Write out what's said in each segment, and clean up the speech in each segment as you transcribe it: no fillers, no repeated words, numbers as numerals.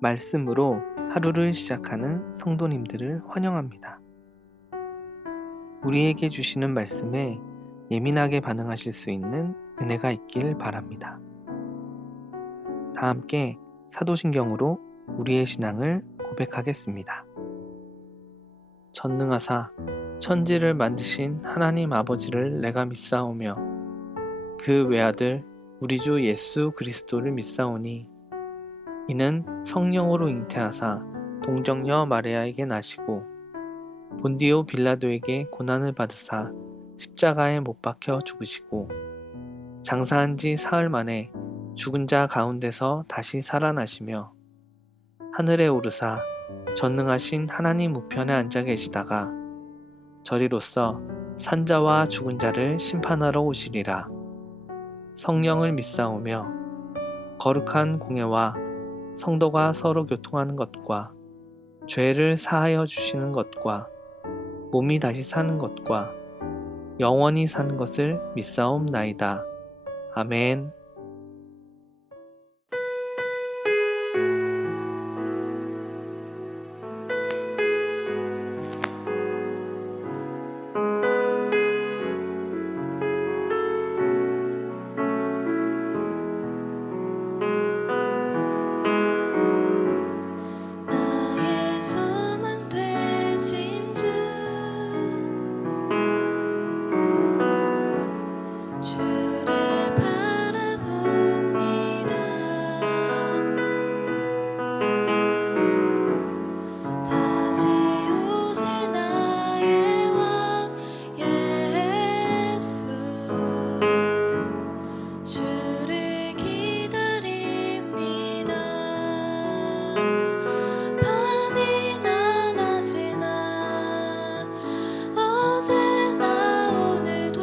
말씀으로 하루를 시작하는 성도님들을 환영합니다. 우리에게 주시는 말씀에 예민하게 반응하실 수 있는 은혜가 있길 바랍니다. 다 함께 사도신경으로 우리의 신앙을 고백하겠습니다. 전능하사 천지를 만드신 하나님 아버지를 내가 믿사오며 그 외아들 우리 주 예수 그리스도를 믿사오니 이는 성령으로 잉태하사 동정녀 마리아에게 나시고 본디오 빌라도에게 고난을 받으사 십자가에 못 박혀 죽으시고 장사한 지 사흘 만에 죽은 자 가운데서 다시 살아나시며 하늘에 오르사 전능하신 하나님 우편에 앉아 계시다가 저리로서 산자와 죽은 자를 심판하러 오시리라. 성령을 믿사오며 거룩한 공예와 성도가 서로 교통하는 것과 죄를 사하여 주시는 것과 몸이 다시 사는 것과 영원히 사는 것을 믿사옵나이다. 아멘. 나의 소망 되신 주 주를 바라봅니다. 다시 오실 나의 왕 예수 주를 기다립니다. 밤이나 낮이나 어제나 오늘도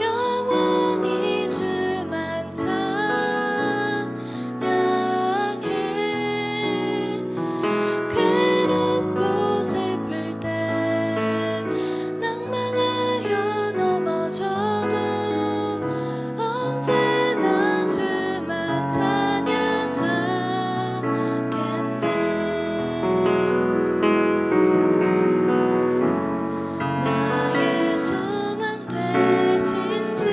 영원히 주만 찬양해. 괴롭고 슬플 때 낭망하여 넘어져도 언제나 주만 찬양하겠네. 나의 소망 되신 주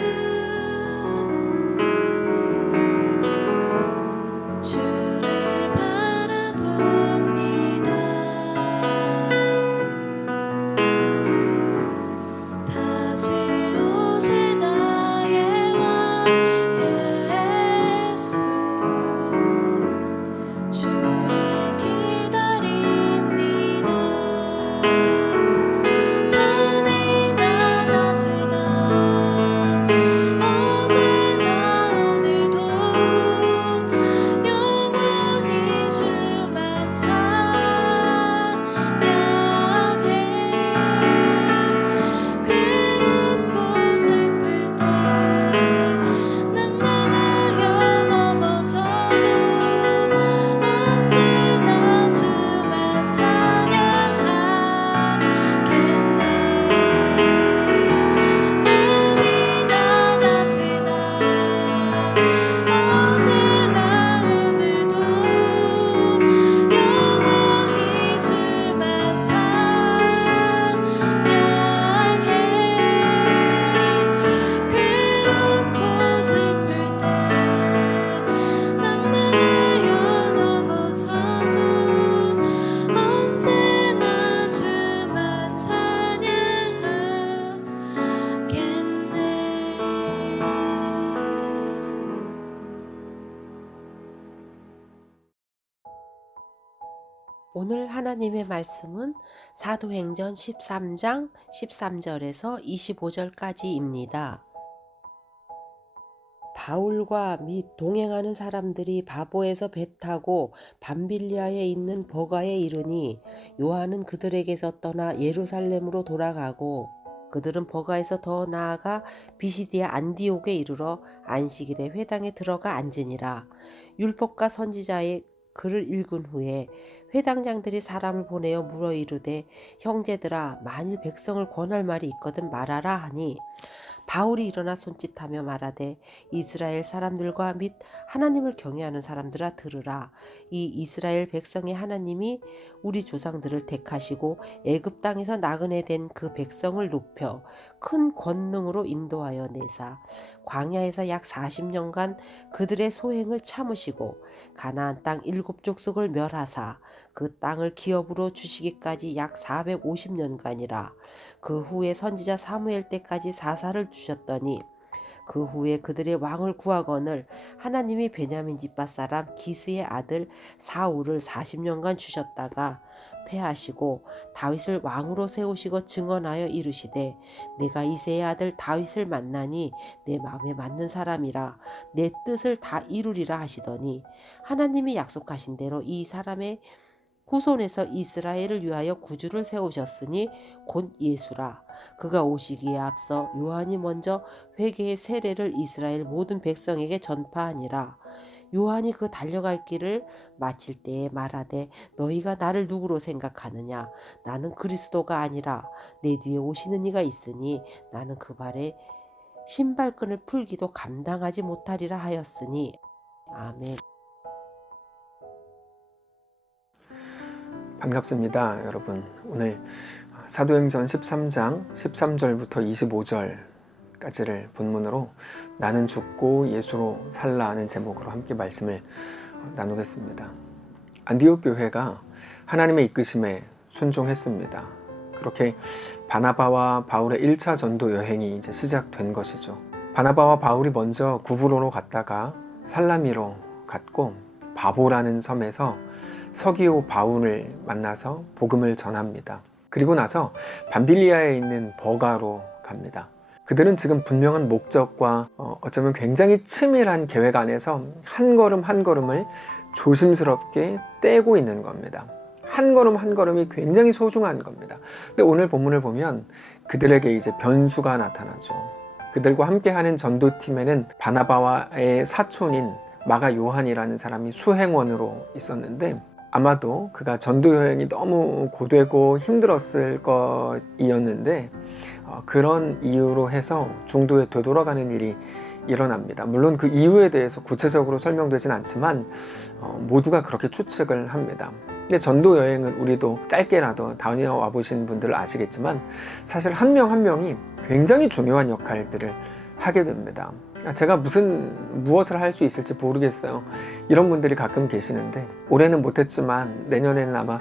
주를 바라봅니다. 다시 오실 나의 왕 예수 주를 기다립니다. 밤이나 낮이나 어제나 오늘도 영원히 주만 찬양해. 괴롭고 슬플 때 낭망하여 넘어져도 언제나 주만 찬양하겠네. 밤이나 낮이나 어제나 오늘도 영원히 주만 찬양해. 괴롭고 슬플 때 낭망하여 넘어져도 언제나 주만 찬양하겠네. 오늘 하나님의 말씀은 사도행전 13장 13절에서 25절까지입니다. 바울과 및 동행하는 사람들이 바보에서 배 타고 밤빌리아에 있는 버가에 이르니 요한은 그들에게서 떠나 예루살렘으로 돌아가고 그들은 버가에서 더 나아가 비시디아 안디옥에 이르러 안식일에 회당에 들어가 앉으니라. 율법과 선지자의 글을 읽은 후에 회당장들이 사람을 보내어 물어 이르되 형제들아 만일 백성을 권할 말이 있거든 말하라 하니 바울이 일어나 손짓하며 말하되 이스라엘 사람들과 및 하나님을 경외하는 사람들아 들으라. 이 이스라엘 백성의 하나님이 우리 조상들을 택하시고 애굽 땅에서 나그네 된 그 백성을 높여 큰 권능으로 인도하여 내사 광야에서 약 40년간 그들의 소행을 참으시고 가나안 땅 7족속을 멸하사 그 땅을 기업으로 주시기까지 약 450년간이라. 그 후에 선지자 사무엘 때까지 사사를 주셨더니 그 후에 그들의 왕을 구하거늘 하나님이 베냐민 집밭 사람 기스의 아들 사울을 40년간 주셨다가 패하시고 다윗을 왕으로 세우시고 증언하여 이르시되 내가 이새의 아들 다윗을 만나니 내 마음에 맞는 사람이라 내 뜻을 다 이루리라 하시더니 하나님이 약속하신 대로 이 사람의 후손에서 이스라엘을 위하여 구주를 세우셨으니 곧 예수라. 그가 오시기에 앞서 요한이 먼저 회개의 세례를 이스라엘 모든 백성에게 전파하니라. 요한이 그 달려갈 길을 마칠 때에 말하되 너희가 나를 누구로 생각하느냐? 나는 그리스도가 아니라 내 뒤에 오시는 이가 있으니 나는 그 발에 신발끈을 풀기도 감당하지 못하리라 하였으니 아멘. 반갑습니다, 여러분. 오늘 사도행전 13장 13절부터 25절까지를 본문으로 나는 죽고 예수로 살라는 제목으로 함께 말씀을 나누겠습니다. 안디옥 교회가 하나님의 이끄심에 순종했습니다. 그렇게 바나바와 바울의 1차 전도 여행이 이제 시작된 것이죠. 바나바와 바울이 먼저 구브로로 갔다가 살라미로 갔고 바보라는 섬에서 서기오 바울을 만나서 복음을 전합니다. 그리고 나서 밤빌리아에 있는 버가로 갑니다. 그들은 지금 분명한 목적과 어쩌면 굉장히 치밀한 계획 안에서 한 걸음 한 걸음을 조심스럽게 떼고 있는 겁니다. 한 걸음 한 걸음이 굉장히 소중한 겁니다. 근데 오늘 본문을 보면 그들에게 이제 변수가 나타나죠. 그들과 함께하는 전도팀에는 바나바와의 사촌인 마가 요한이라는 사람이 수행원으로 있었는데 아마도 그가 전도 여행이 너무 고되고 힘들었을 것이었는데 그런 이유로 해서 중도에 되돌아가는 일이 일어납니다. 물론 그 이유에 대해서 구체적으로 설명되진 않지만 모두가 그렇게 추측을 합니다. 근데 전도 여행은 우리도 짧게라도 다녀와 보신 분들은 아시겠지만 사실 한 명 한 명이 굉장히 중요한 역할들을 하게 됩니다. 제가 무엇을 할 수 있을지 모르겠어요. 이런 분들이 가끔 계시는데 올해는 못했지만 내년에는 아마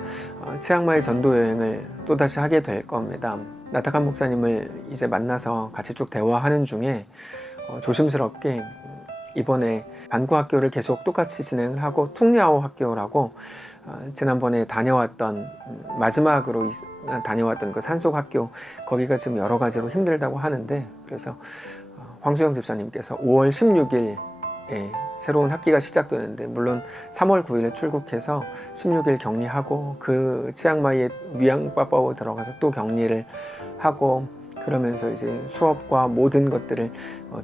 치앙마이 전도 여행을 또다시 하게 될 겁니다. 나타칸 목사님을 이제 만나서 같이 쭉 대화하는 중에 조심스럽게 이번에 반구 학교를 계속 똑같이 진행을 하고 퉁리아오 학교라고 지난번에 마지막으로 다녀왔던 그 산속 학교, 거기가 지금 여러 가지로 힘들다고 하는데, 그래서 황수영 집사님께서 5월 16일에 새로운 학기가 시작되는데, 물론 3월 9일에 출국해서 16일 격리하고 그 치앙마이에 위앙빠빠오 들어가서 또 격리를 하고, 그러면서 이제 수업과 모든 것들을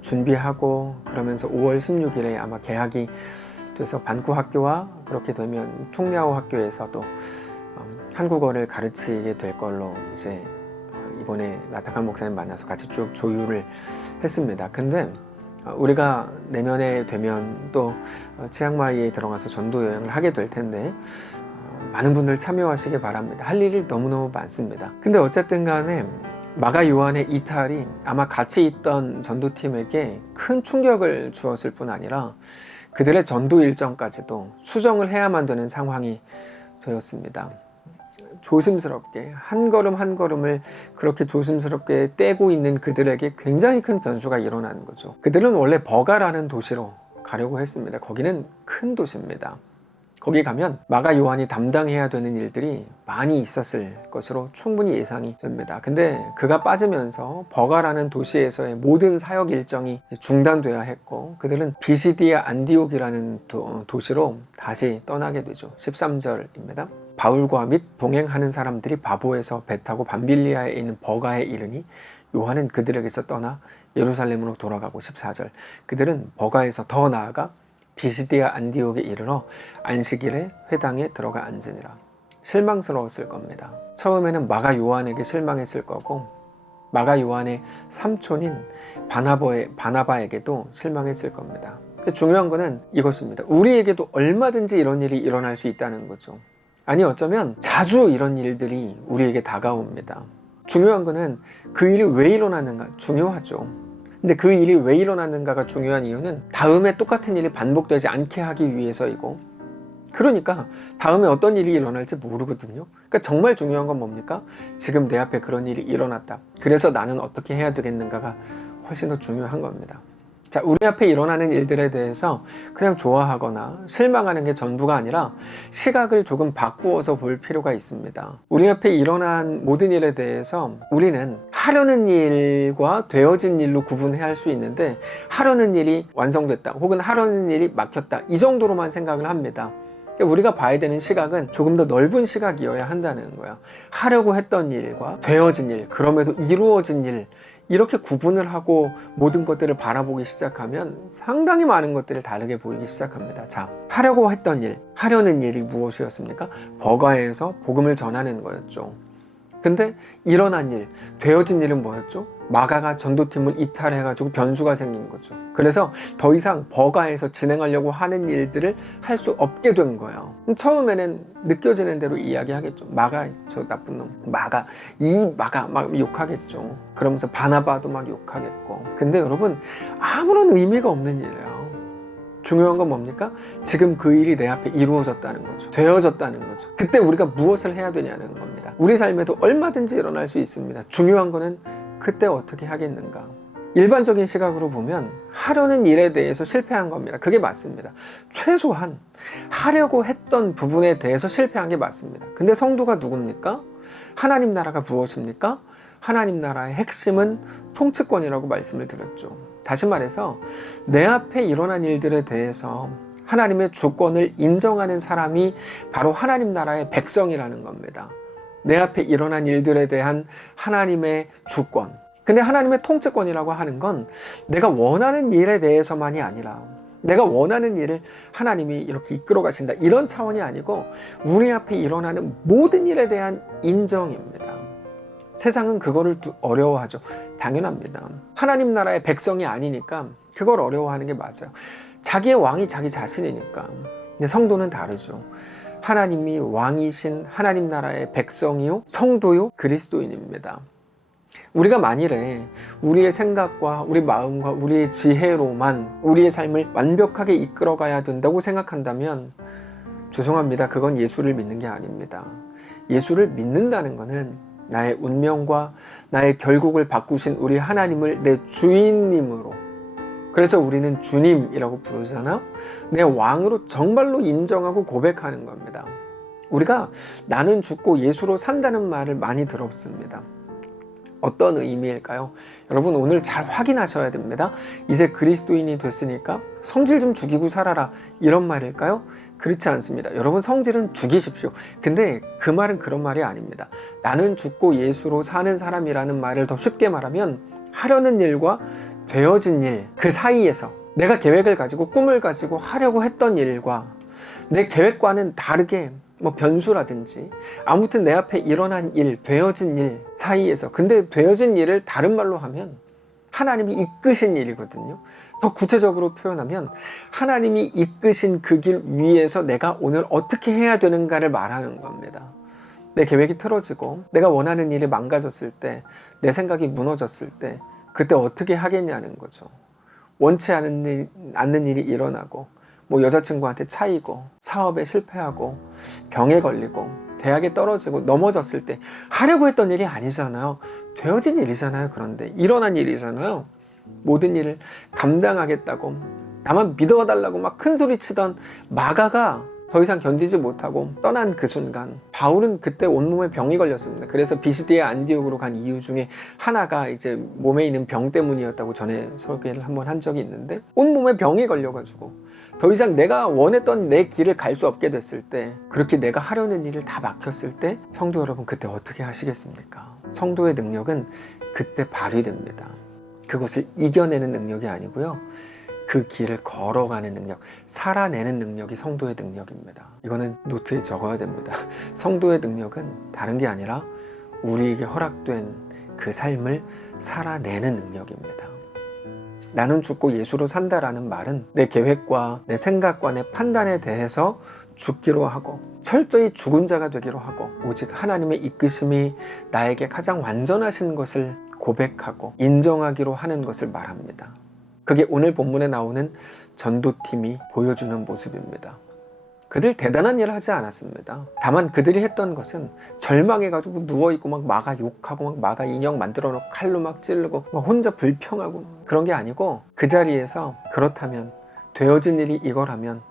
준비하고, 그러면서 5월 16일에 아마 개학이 돼서 반구 학교와 그렇게 되면 퉁리아오 학교에서도 한국어를 가르치게 될 걸로 이제 이번에 나타칸 목사님 만나서 같이 쭉 조율을 했습니다. 근데 우리가 내년에 되면 또 치앙마이에 들어가서 전도 여행을 하게 될 텐데 많은 분들 참여하시기 바랍니다. 할 일이 너무너무 많습니다. 근데 어쨌든 간에 마가 요한의 이탈이 아마 같이 있던 전도팀에게 큰 충격을 주었을 뿐 아니라 그들의 전도 일정까지도 수정을 해야만 되는 상황이 되었습니다. 조심스럽게 한 걸음 한 걸음을 그렇게 조심스럽게 떼고 있는 그들에게 굉장히 큰 변수가 일어나는 거죠. 그들은 원래 버가라는 도시로 가려고 했습니다. 거기는 큰 도시입니다. 거기 가면 마가 요한이 담당해야 되는 일들이 많이 있었을 것으로 충분히 예상이 됩니다. 근데 그가 빠지면서 버가라는 도시에서의 모든 사역 일정이 중단돼야 했고 그들은 비시디아 안디옥이라는 도시로 다시 떠나게 되죠. 13절입니다. 바울과 및 동행하는 사람들이 바보에서 배 타고 밤빌리아에 있는 버가에 이르니 요한은 그들에게서 떠나 예루살렘으로 돌아가고 14절 그들은 버가에서 더 나아가 비시디아 안디옥에 이르러 안식일에 회당에 들어가 앉으니라. 실망스러웠을 겁니다. 처음에는 마가 요한에게 실망했을 거고 마가 요한의 삼촌인 바나바에게도 실망했을 겁니다. 근데 중요한 거는 이것입니다. 우리에게도 얼마든지 이런 일이 일어날 수 있다는 거죠. 아니 어쩌면 자주 이런 일들이 우리에게 다가옵니다. 중요한 거는 그 일이 왜 일어나는가 중요하죠. 근데 그 일이 왜 일어나는가가 중요한 이유는 다음에 똑같은 일이 반복되지 않게 하기 위해서이고, 그러니까 다음에 어떤 일이 일어날지 모르거든요. 그러니까 정말 중요한 건 뭡니까? 지금 내 앞에 그런 일이 일어났다. 그래서 나는 어떻게 해야 되겠는가가 훨씬 더 중요한 겁니다. 자, 우리 앞에 일어나는 일들에 대해서 그냥 좋아하거나 실망하는 게 전부가 아니라 시각을 조금 바꾸어서 볼 필요가 있습니다. 우리 앞에 일어난 모든 일에 대해서 우리는 하려는 일과 되어진 일로 구분해야 할 수 있는데, 하려는 일이 완성됐다 혹은 하려는 일이 막혔다 이 정도로만 생각을 합니다. 우리가 봐야 되는 시각은 조금 더 넓은 시각이어야 한다는 거야. 하려고 했던 일과 되어진 일, 그럼에도 이루어진 일, 이렇게 구분을 하고 모든 것들을 바라보기 시작하면 상당히 많은 것들을 다르게 보이기 시작합니다. 자, 하려고 했던 일, 하려는 일이 무엇이었습니까? 버가에서 복음을 전하는 거였죠. 근데 일어난 일, 되어진 일은 뭐였죠? 마가가 전도팀을 이탈해가지고 변수가 생긴 거죠. 그래서 더 이상 버가에서 진행하려고 하는 일들을 할 수 없게 된 거예요. 처음에는 느껴지는 대로 이야기하겠죠. 마가 저 나쁜 놈, 마가 막 욕하겠죠. 그러면서 바나바도 막 욕하겠고. 근데 여러분, 아무런 의미가 없는 일이에요. 중요한 건 뭡니까? 지금 그 일이 내 앞에 이루어졌다는 거죠. 되어졌다는 거죠. 그때 우리가 무엇을 해야 되냐는 겁니다. 우리 삶에도 얼마든지 일어날 수 있습니다. 중요한 거는 그때 어떻게 하겠는가. 일반적인 시각으로 보면 하려는 일에 대해서 실패한 겁니다. 그게 맞습니다. 최소한 하려고 했던 부분에 대해서 실패한 게 맞습니다. 근데 성도가 누굽니까? 하나님 나라가 무엇입니까? 하나님 나라의 핵심은 통치권이라고 말씀을 드렸죠. 다시 말해서 내 앞에 일어난 일들에 대해서 하나님의 주권을 인정하는 사람이 바로 하나님 나라의 백성이라는 겁니다. 내 앞에 일어난 일들에 대한 하나님의 주권. 근데 하나님의 통치권이라고 하는 건 내가 원하는 일에 대해서만이 아니라 내가 원하는 일을 하나님이 이렇게 이끌어 가신다, 이런 차원이 아니고 우리 앞에 일어나는 모든 일에 대한 인정입니다. 세상은 그거를 어려워하죠. 당연합니다. 하나님 나라의 백성이 아니니까 그걸 어려워하는 게 맞아요. 자기의 왕이 자기 자신이니까. 근데 성도는 다르죠. 하나님이 왕이신 하나님 나라의 백성이요, 성도요, 그리스도인입니다. 우리가 만일에 우리의 생각과 우리 마음과 우리의 지혜로만 우리의 삶을 완벽하게 이끌어가야 된다고 생각한다면 죄송합니다. 그건 예수를 믿는 게 아닙니다. 예수를 믿는다는 것은 나의 운명과 나의 결국을 바꾸신 우리 하나님을 내 주인님으로, 그래서 우리는 주님이라고 부르잖아요. 내 왕으로 정말로 인정하고 고백하는 겁니다. 우리가 나는 죽고 예수로 산다는 말을 많이 들었습니다. 어떤 의미일까요? 여러분, 오늘 잘 확인하셔야 됩니다. 이제 그리스도인이 됐으니까 성질 좀 죽이고 살아라, 이런 말일까요? 그렇지 않습니다. 여러분, 성질은 죽이십시오. 근데 그 말은 그런 말이 아닙니다. 나는 죽고 예수로 사는 사람이라는 말을 더 쉽게 말하면 하려는 일과 되어진 일, 그 사이에서 내가 계획을 가지고 꿈을 가지고 하려고 했던 일과 내 계획과는 다르게 변수라든지 아무튼 내 앞에 일어난 일, 되어진 일 사이에서, 근데 되어진 일을 다른 말로 하면 하나님이 이끄신 일이거든요. 더 구체적으로 표현하면 하나님이 이끄신 그 길 위에서 내가 오늘 어떻게 해야 되는가를 말하는 겁니다. 내 계획이 틀어지고 내가 원하는 일이 망가졌을 때, 내 생각이 무너졌을 때 그때 어떻게 하겠냐는 거죠. 원치 않는 일이 일어나고 여자친구한테 차이고 사업에 실패하고 병에 걸리고 대학에 떨어지고 넘어졌을 때 하려고 했던 일이 아니잖아요. 되어진 일이잖아요. 그런데 일어난 일이잖아요. 모든 일을 감당하겠다고 나만 믿어달라고 막 큰소리 치던 마가가 더 이상 견디지 못하고 떠난 그 순간, 바울은 그때 온몸에 병이 걸렸습니다. 그래서 비시디아 안디옥으로 간 이유 중에 하나가 이제 몸에 있는 병 때문이었다고 전에 소개를 한번 한 적이 있는데, 온몸에 병이 걸려가지고 더 이상 내가 원했던 내 길을 갈 수 없게 됐을 때, 그렇게 내가 하려는 일을 다 막혔을 때, 성도 여러분, 그때 어떻게 하시겠습니까? 성도의 능력은 그때 발휘됩니다. 그것을 이겨내는 능력이 아니고요, 그 길을 걸어가는 능력, 살아내는 능력이 성도의 능력입니다. 이거는 노트에 적어야 됩니다. 성도의 능력은 다른 게 아니라 우리에게 허락된 그 삶을 살아내는 능력입니다. 나는 죽고 예수로 산다라는 말은 내 계획과 내 생각과 내 판단에 대해서 죽기로 하고 철저히 죽은 자가 되기로 하고 오직 하나님의 이끄심이 나에게 가장 완전하신 것을 고백하고 인정하기로 하는 것을 말합니다. 그게 오늘 본문에 나오는 전도팀이 보여주는 모습입니다. 그들 대단한 일을 하지 않았습니다. 다만 그들이 했던 것은 절망해가지고 누워있고 막 마가 욕하고 막 마가 인형 만들어 놓고 칼로 막 찌르고 막 혼자 불평하고 그런 게 아니고 그 자리에서 그렇다면 되어진 일이 이거라면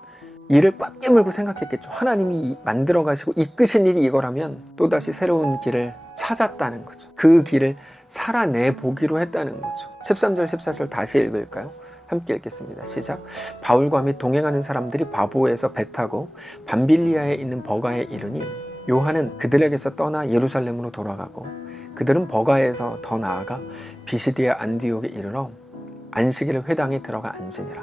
이를 꽉 깨물고 생각했겠죠. 하나님이 만들어 가시고 이끄신 일이 이거라면 또다시 새로운 길을 찾았다는 거죠. 그 길을 살아내 보기로 했다는 거죠. 13절 14절 다시 읽을까요? 함께 읽겠습니다. 시작. 바울과 및 동행하는 사람들이 바보에서 배 타고 밤빌리아에 있는 버가에 이르니 요한은 그들에게서 떠나 예루살렘으로 돌아가고 그들은 버가에서 더 나아가 비시디아 안디옥에 이르러 안식일 회당에 들어가 앉으니라.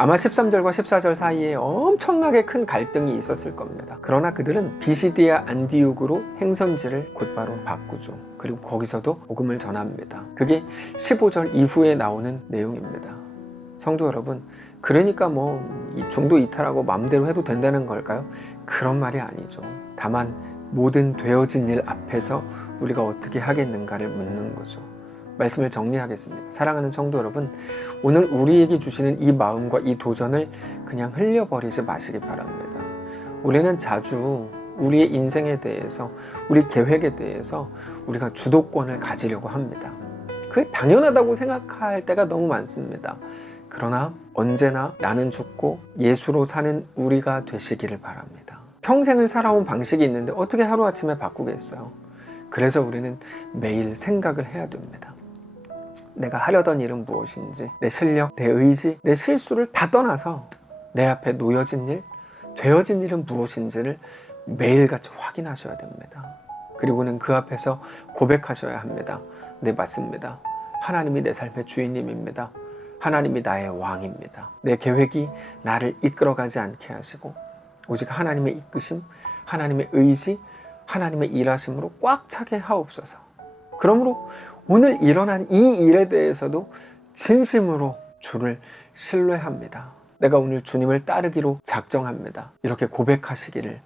아마 13절과 14절 사이에 엄청나게 큰 갈등이 있었을 겁니다. 그러나 그들은 비시디아 안디옥으로 행선지를 곧바로 바꾸죠. 그리고 거기서도 복음을 전합니다. 그게 15절 이후에 나오는 내용입니다. 성도 여러분, 그러니까 이 중도 이탈하고 마음대로 해도 된다는 걸까요? 그런 말이 아니죠. 다만 모든 되어진 일 앞에서 우리가 어떻게 하겠는가를 묻는 거죠. 말씀을 정리하겠습니다. 사랑하는 성도 여러분, 오늘 우리에게 주시는 이 마음과 이 도전을 그냥 흘려버리지 마시기 바랍니다. 우리는 자주 우리의 인생에 대해서, 우리 계획에 대해서 우리가 주도권을 가지려고 합니다. 그게 당연하다고 생각할 때가 너무 많습니다. 그러나 언제나 나는 죽고 예수로 사는 우리가 되시기를 바랍니다. 평생을 살아온 방식이 있는데 어떻게 하루아침에 바꾸겠어요? 그래서 우리는 매일 생각을 해야 됩니다. 내가 하려던 일은 무엇인지, 내 실력, 내 의지, 내 실수를 다 떠나서 내 앞에 놓여진 일, 되어진 일은 무엇인지를 매일같이 확인하셔야 됩니다. 그리고는 그 앞에서 고백하셔야 합니다. 네, 맞습니다. 하나님이 내 삶의 주인님입니다. 하나님이 나의 왕입니다. 내 계획이 나를 이끌어가지 않게 하시고 오직 하나님의 이끄심, 하나님의 의지, 하나님의 일하심으로 꽉 차게 하옵소서. 그러므로 오늘 일어난 이 일에 대해서도 진심으로 주를 신뢰합니다. 내가 오늘 주님을 따르기로 작정합니다. 이렇게 고백하시기를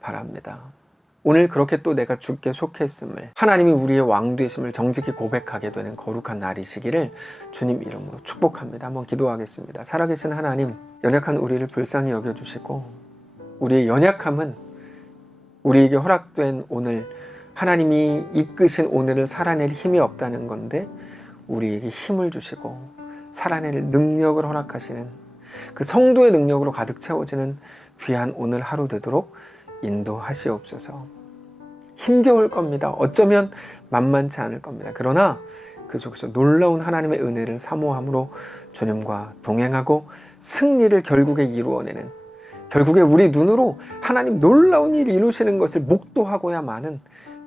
바랍니다. 오늘 그렇게 또 내가 주께 속했음을, 하나님이 우리의 왕 되심을 정직히 고백하게 되는 거룩한 날이시기를 주님 이름으로 축복합니다. 한번 기도하겠습니다. 살아계신 하나님, 연약한 우리를 불쌍히 여겨주시고 우리의 연약함은 우리에게 허락된 오늘, 하나님이 이끄신 오늘을 살아낼 힘이 없다는 건데 우리에게 힘을 주시고 살아낼 능력을 허락하시는 그 성도의 능력으로 가득 채워지는 귀한 오늘 하루 되도록 인도하시옵소서. 힘겨울 겁니다. 어쩌면 만만치 않을 겁니다. 그러나 그 속에서 놀라운 하나님의 은혜를 사모함으로 주님과 동행하고 승리를 결국에 이루어내는, 결국에 우리 눈으로 하나님 놀라운 일 이루시는 것을 목도하고야만은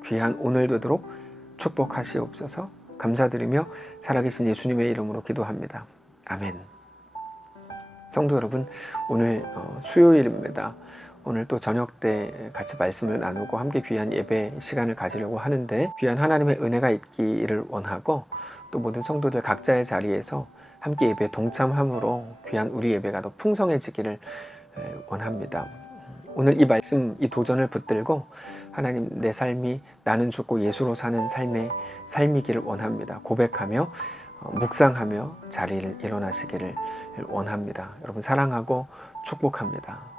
귀한 오늘 되도록 축복하시옵소서. 감사드리며 살아계신 예수님의 이름으로 기도합니다. 아멘. 성도 여러분, 오늘 수요일입니다. 오늘 또 저녁 때 같이 말씀을 나누고 함께 귀한 예배 시간을 가지려고 하는데 귀한 하나님의 은혜가 있기를 원하고 또 모든 성도들 각자의 자리에서 함께 예배에 동참함으로 귀한 우리 예배가 더 풍성해지기를 원합니다. 오늘 이 말씀, 이 도전을 붙들고 하나님, 내 삶이 나는 죽고 예수로 사는 삶의 삶이기를 원합니다. 고백하며 묵상하며 자리를 일어나시기를 원합니다. 여러분 사랑하고 축복합니다.